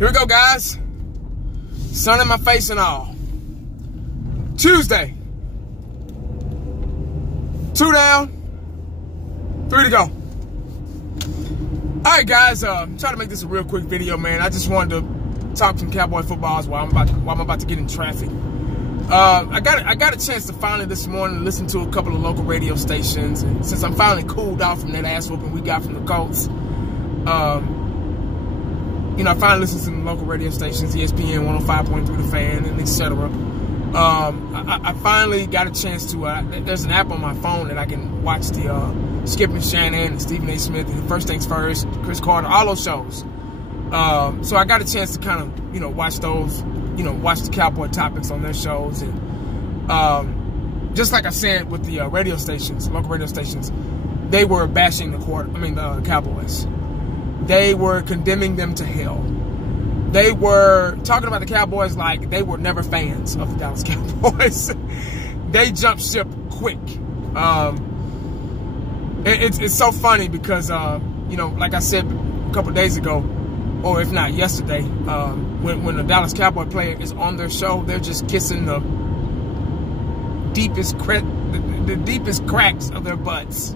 Here we go, guys. Sun in my face and all. Tuesday. 2 down, 3 to go. All right, guys. Trying to make this a real quick video, man. I just wanted to talk some Cowboy footballs while I'm about to get in traffic. I got a chance to finally this morning listen to a couple of local radio stations, and since I'm finally cooled off from that ass whooping we got from the Colts, you know, I finally listened to the local radio stations, ESPN 105.3 The Fan, and etc. I finally got a chance to, there's an app on my phone that I can watch the Skip and Shannon and Stephen A. Smith and First Things First, Chris Carter, all those shows. So I got a chance to kind of, you know, watch those, you know, watch the Cowboy topics on their shows. And just like I said with the radio stations, local radio stations, they were bashing the Cowboys. They were condemning them to hell. They were talking about the Cowboys like they were never fans of the Dallas Cowboys. They jumped ship quick. It's so funny because, you know, like I said a couple days ago, or if not yesterday, when the Dallas Cowboy player is on their show, they're just kissing the deepest cracks of their butts.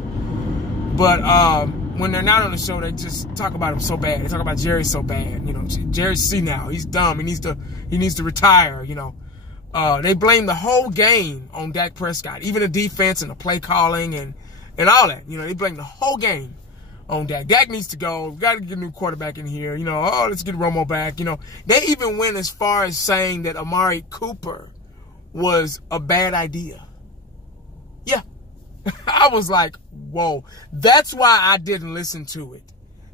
But when they're not on the show, they just talk about him so bad. They talk about Jerry so bad. You know, Jerry's senile. He's dumb. He needs to retire. You know, they blame the whole game on Dak Prescott, even the defense and the play calling and all that. You know, they blame the whole game on Dak. Dak needs to go. We got to get a new quarterback in here. You know, oh, let's get Romo back. You know, they even went as far as saying that Amari Cooper was a bad idea. Yeah. I was like, whoa. That's why I didn't listen to it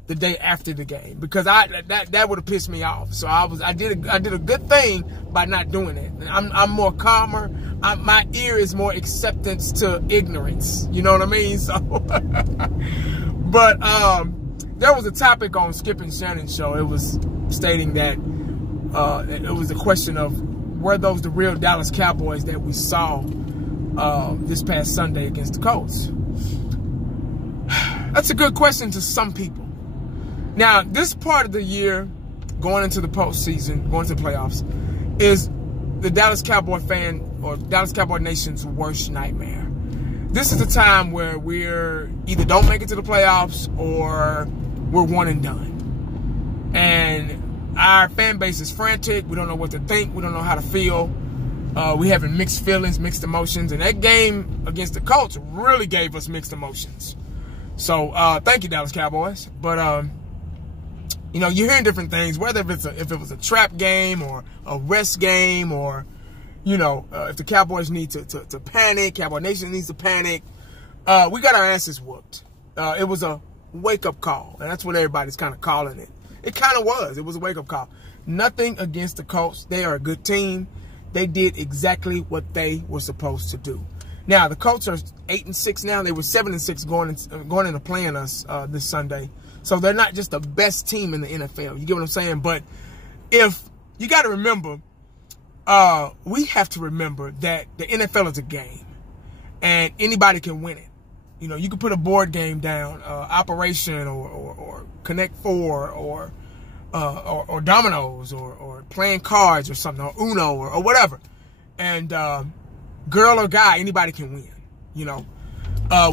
the day after the game, because that would have pissed me off. So I did a good thing by not doing it. I'm more calmer. My ear is more acceptance to ignorance. You know what I mean? So, but there was a topic on Skip and Shannon's show. It was stating that it was a question of, were those the real Dallas Cowboys that we saw this past Sunday against the Colts? That's a good question to some people. Now, this part of the year, going into the postseason, going to the playoffs, is the Dallas Cowboy fan or Dallas Cowboy Nation's worst nightmare. This is the time where we're either don't make it to the playoffs or we're one and done. And our fan base is frantic. We don't know what to think. We don't know how to feel. We having mixed feelings, mixed emotions. And that game against the Colts really gave us mixed emotions. So, thank you, Dallas Cowboys. But, you know, you're hearing different things, whether if it was a trap game or a rest game, or, you know, if the Cowboys need to panic, Cowboy Nation needs to panic. We got our asses whooped. It was a wake-up call, and that's what everybody's kind of calling it. It kind of was. It was a wake-up call. Nothing against the Colts. They are a good team. They did exactly what they were supposed to do. Now, the Colts are 8-6 now. They were 7-6 going into playing us this Sunday. So they're not just the best team in the NFL. You get what I'm saying? But if you got to remember, we have to remember that the NFL is a game, and anybody can win it. You know, you can put a board game down, Operation or Connect Four or dominoes or playing cards or something, or Uno or whatever. And girl or guy, anybody can win. You know,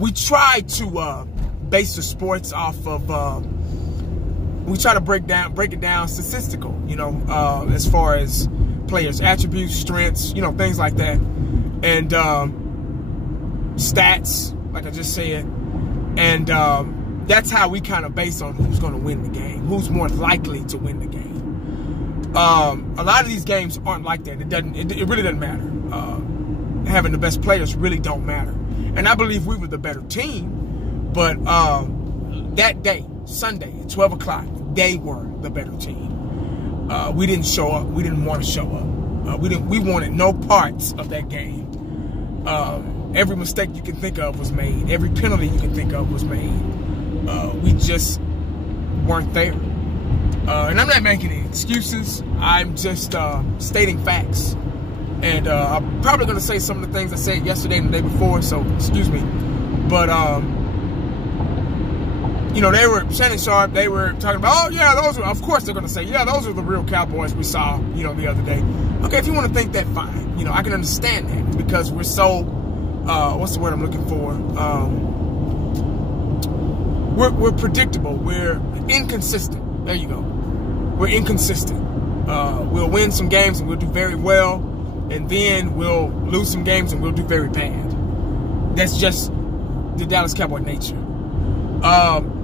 we try to base the sports off of, we try to break it down statistical, you know, as far as players' attributes, strengths, you know, things like that. And stats, like I just said. And that's how we kind of base on who's going to win the game, who's more likely to win the game. A lot of these games aren't like that. It really doesn't matter. Having the best players really don't matter. And I believe we were the better team. But that day, Sunday at 12 o'clock, they were the better team. We didn't show up. We didn't want to show up. We wanted no parts of that game. Every mistake you can think of was made. Every penalty you can think of was made. We just weren't there. And I'm not making any excuses. I'm just stating facts. And I'm probably going to say some of the things I said yesterday and the day before, so excuse me. But, you know, Shannon Sharp, they were talking about, oh yeah, of course they're going to say, yeah, those are the real Cowboys we saw, you know, the other day. Okay, if you want to think that, fine. You know, I can understand that because we're so, what's the word I'm looking for? We're predictable. We're inconsistent. There you go. We're inconsistent. We'll win some games and we'll do very well, and then we'll lose some games and we'll do very bad. That's just the Dallas Cowboy nature.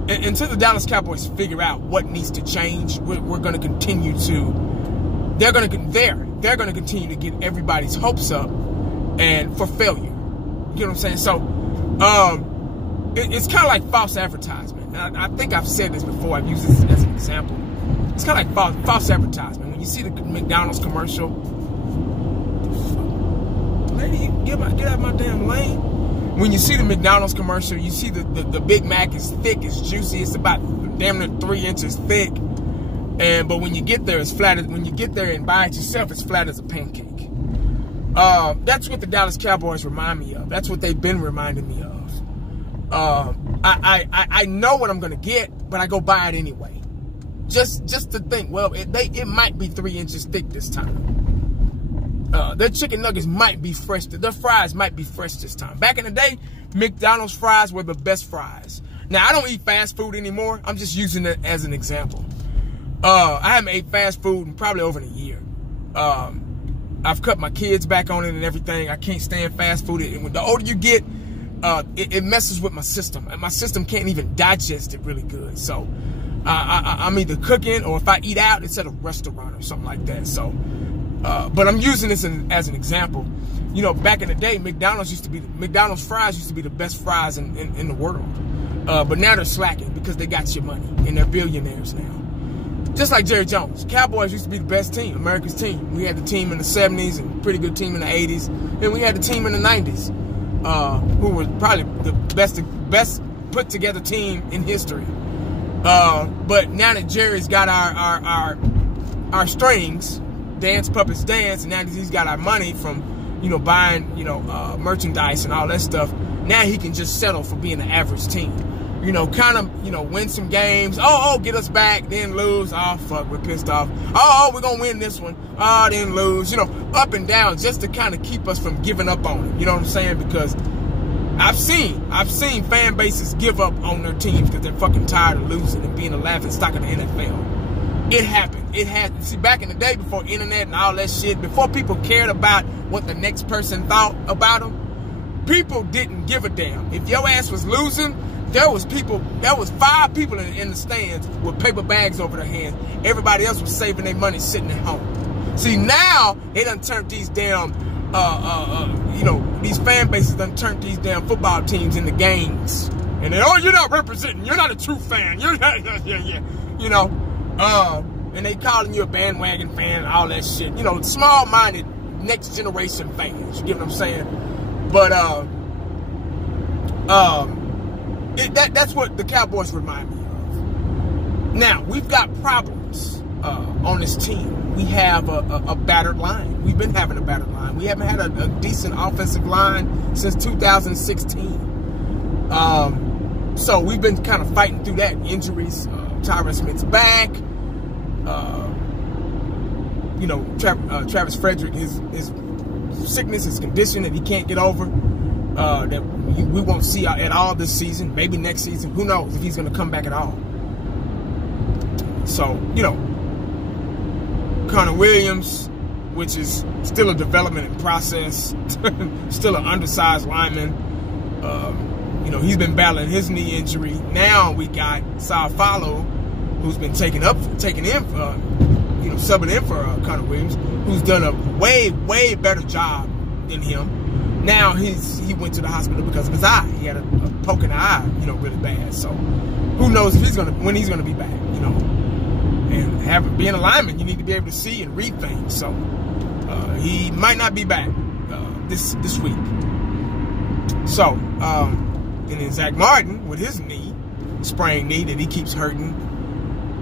Until the Dallas Cowboys figure out what needs to change, we're going to continue to. They're going to continue to get everybody's hopes up, and for failure. You know what I'm saying? So, it's kind of like false advertisement. And I think I've said this before. I've used this as an example. It's kind of like false advertisement. When you see the McDonald's commercial, lady, get out of my damn lane. When you see the McDonald's commercial, you see the Big Mac is thick, it's juicy, it's about damn near 3 inches thick. But when you get there, it's flat. When you get there and buy it yourself, it's flat as a pancake. That's what the Dallas Cowboys remind me of. That's what they've been reminding me of. I know what I'm gonna get, but I go buy it anyway. Just to think, well, it might be 3 inches thick this time. Their chicken nuggets might be fresh. Their fries might be fresh this time. Back in the day, McDonald's fries were the best fries. Now, I don't eat fast food anymore. I'm just using it as an example. I haven't ate fast food in probably over a year. I've cut my kids back on it and everything. I can't stand fast food. And the older you get, it messes with my system. And my system can't even digest it really good. So I'm either cooking, or if I eat out, it's at a restaurant or something like that. So, but I'm using this as an example. You know, back in the day, McDonald's fries used to be the best fries in the world. But now they're slacking because they got your money and they're billionaires now. Just like Jerry Jones. Cowboys used to be the best team, America's team. We had the team in the 70s and pretty good team in the 80s. And we had the team in the 90s, who were probably the best put together team in history. But now that Jerry's got our strings, dance puppets dance, and now that he's got our money from, you know, buying, you know, merchandise and all that stuff, now he can just settle for being an average team. You know, kind of, you know, win some games. Oh, get us back, then lose. Oh, fuck, we're pissed off. Oh, we're going to win this one. Oh, then lose. You know, up and down just to kind of keep us from giving up on it. You know what I'm saying? Because I've seen fan bases give up on their teams because they're fucking tired of losing and being a laughing stock of the NFL. It happened. It had. See, back in the day, before internet and all that shit, before people cared about what the next person thought about them, people didn't give a damn. If your ass was losing, there was 5 people in the stands with paper bags over their hands. Everybody else was saving their money sitting at home. See, now they done turned these damn, you know, these fan bases done turned these damn football teams into gangs. And they, oh, you're not representing. You're not a true fan. You're not, you know, and they calling you a bandwagon fan and all that shit. You know, small-minded next generation fans. You get what I'm saying? But that's what the Cowboys remind me of. Now, we've got problems on this team. We have a battered line. We've been having a battered line. We haven't had a decent offensive line since 2016. So we've been kind of fighting through that. Injuries. Tyron Smith's back. You know, Travis Frederick, his sickness, his condition that he can't get over. That we won't see at all this season. Maybe next season. Who knows if he's going to come back at all. So, you know, Connor Williams, which is still a development process, still an undersized lineman. You know, he's been battling his knee injury. Now we got Saul-Fallow, who's been taken in, you know, subbing in for Connor Williams, who's done a way better job than him. Now he went to the hospital because of his eye. He had a poke in the eye, you know, really bad. So who knows if when he's gonna be back, you know. And being a lineman, you need to be able to see and read things. So he might not be back this week. So and then Zach Martin with his knee, sprained knee that he keeps hurting,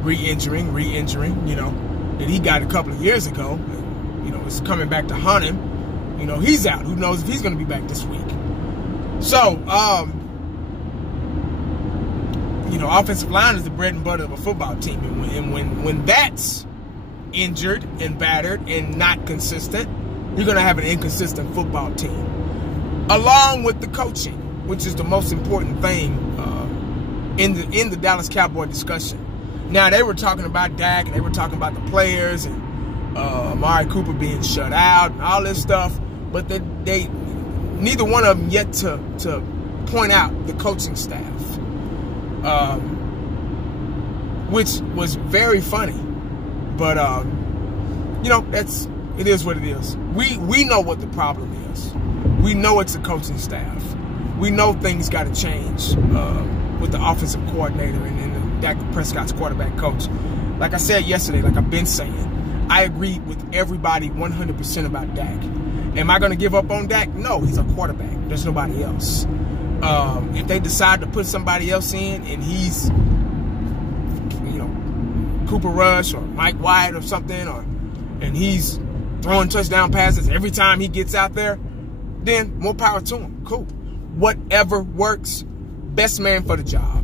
re-injuring, you know, that he got a couple of years ago. You know, it's coming back to haunt him. You know, he's out. Who knows if he's going to be back this week. So, you know, offensive line is the bread and butter of a football team. And when that's injured and battered and not consistent, you're going to have an inconsistent football team. Along with the coaching, which is the most important thing in the Dallas Cowboy discussion. Now, they were talking about Dak, and they were talking about the players, and Amari Cooper being shut out, and all this stuff, but they neither one of them yet to point out the coaching staff, which was very funny. But you know, it is what it is. We know what the problem is. We know it's the coaching staff. We know things got to change with the offensive coordinator and Dak Prescott's quarterback coach. Like I said yesterday, like I've been saying, I agree with everybody 100% about Dak. Am I going to give up on Dak? No, he's a quarterback. There's nobody else. If they decide to put somebody else in and he's, you know, Cooper Rush or Mike White or something, and he's throwing touchdown passes every time he gets out there, then more power to him. Cool. Whatever works, best man for the job.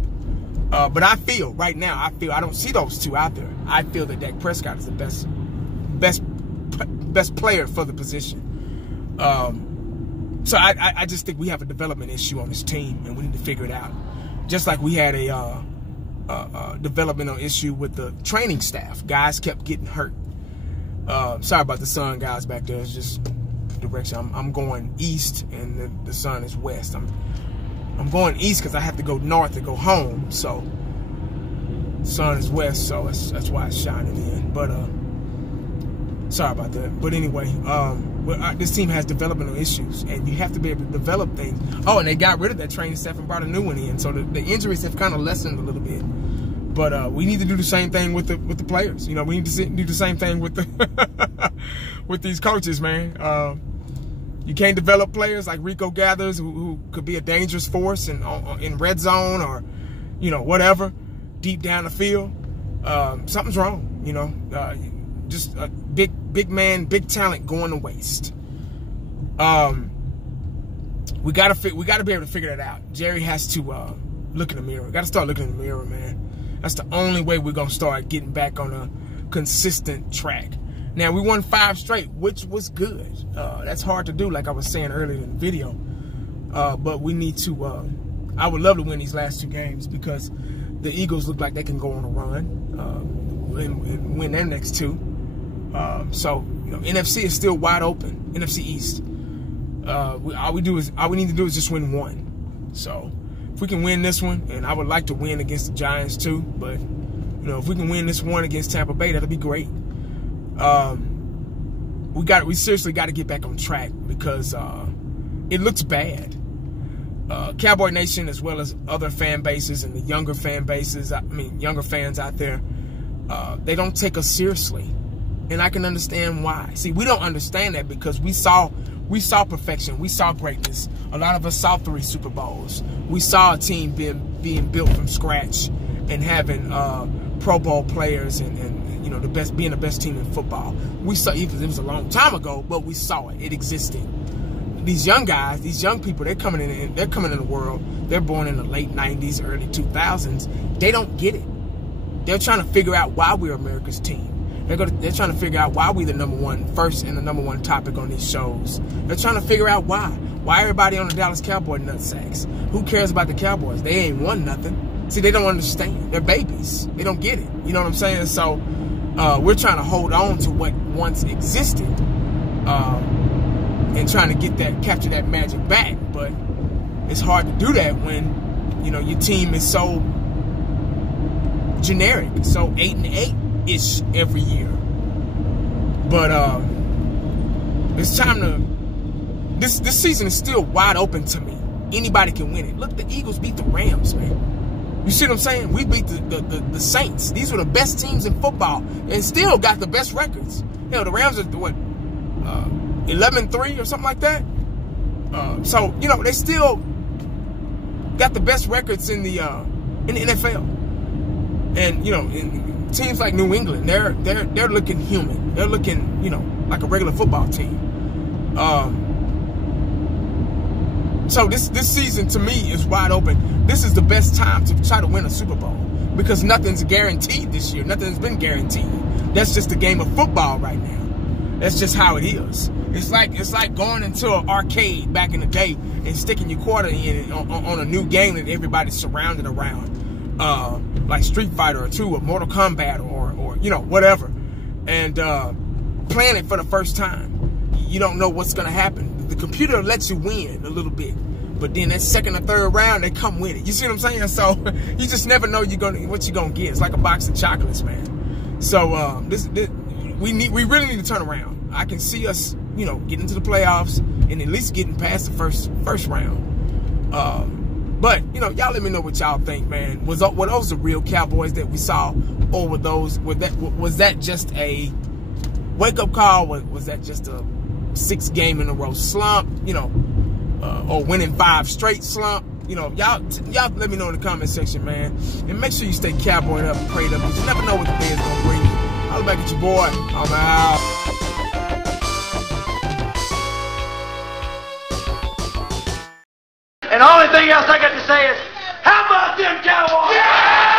But I feel right now, I don't see those two out there. I feel that Dak Prescott is the best player for the position. So I just think we have a development issue on this team, and we need to figure it out. Just like we had a developmental issue with the training staff. Guys kept getting hurt. Sorry about the sun, guys, back there. It's just direction. I'm going east, and the sun is west. I'm going east because I have to go north to go home. So sun is west, so that's why it's shining in. But sorry about that. But anyway, this team has developmental issues, and you have to be able to develop things. Oh, and they got rid of that training staff and brought a new one in, so the injuries have kind of lessened a little bit. But we need to do the same thing with the players. You know, we need to do the same thing with the with these coaches, man. You can't develop players like Rico Gathers who could be a dangerous force in red zone or, you know, whatever, deep down the field. Something's wrong, you know. Just a big man, big talent going to waste. We gotta be able to figure that out. Jerry has to look in the mirror. Got to start looking in the mirror, man. That's the only way we're gonna start getting back on a consistent track. Now, we won 5 straight, which was good. That's hard to do, like I was saying earlier in the video. But we need to, I would love to win these last 2 games because the Eagles look like they can go on a run and win their next 2. So, you know, NFC is still wide open, NFC East. All we need to do is just win 1. So, if we can win this one, and I would like to win against the Giants too, but, you know, if we can win this one against Tampa Bay, that'll be great. We seriously got to get back on track because it looks bad. Cowboy Nation, as well as other fan bases and the younger fan bases, younger fans out there, they don't take us seriously, and I can understand why. See, we don't understand that because we saw perfection, we saw greatness. A lot of us saw 3 Super Bowls. We saw a team being built from scratch and having Pro Bowl players and you know, being the best team in football. We saw, even it was a long time ago, but we saw it. It existed. These young guys, these young people, they're coming in the world. They're born in the late 90s, early 2000s. They don't get it. They're trying to figure out why we're America's team. They're trying to figure out why we're the first and the number one topic on these shows. They're trying to figure out why. Why everybody on the Dallas Cowboy nutsacks? Who cares about the Cowboys? They ain't won nothing. See, they don't understand. They're babies. They don't get it. You know what I'm saying? So we're trying to hold on to what once existed and trying to capture that magic back. But it's hard to do that when, you know, your team is so generic, so 8-8-ish every year. But it's time to. This season is still wide open to me. Anybody can win it. Look, the Eagles beat the Rams, man. You see what I'm saying? We beat the Saints. These were the best teams in football and still got the best records. You know, the Rams are what, 11-3 or something like that. So, you know, they still got the best records in the NFL. And, you know, teams like New England, they're looking human. They're looking, you know, like a regular football team. So this season to me is wide open. This is the best time to try to win a Super Bowl because nothing's guaranteed this year. Nothing's been guaranteed. That's just the game of football right now. That's just how it is. It's like going into an arcade back in the day and sticking your quarter in on a new game that everybody's surrounded around, like Street Fighter or 2 or Mortal Kombat or you know, whatever, and playing it for the first time. You don't know what's gonna happen. The computer lets you win a little bit, but then that second or third round they come with it. You see what I'm saying? So you just never know what you're gonna get. It's like a box of chocolates, man. So we really need to turn around. I can see us, you know, getting to the playoffs and at least getting past the first round. But you know, y'all let me know what y'all think, man. Were those the real Cowboys that we saw, or was that just a wake-up call? Was that just a 6 game in a row slump? You know, or winning 5 straight slump? You know, y'all let me know in the comment section, man. And make sure you stay cowboyed up and prayed up, because you never know what the day's gonna bring you. Holla back at your boy. I'm out. And the only thing else I got to say is, how about them Cowboys? Yeah!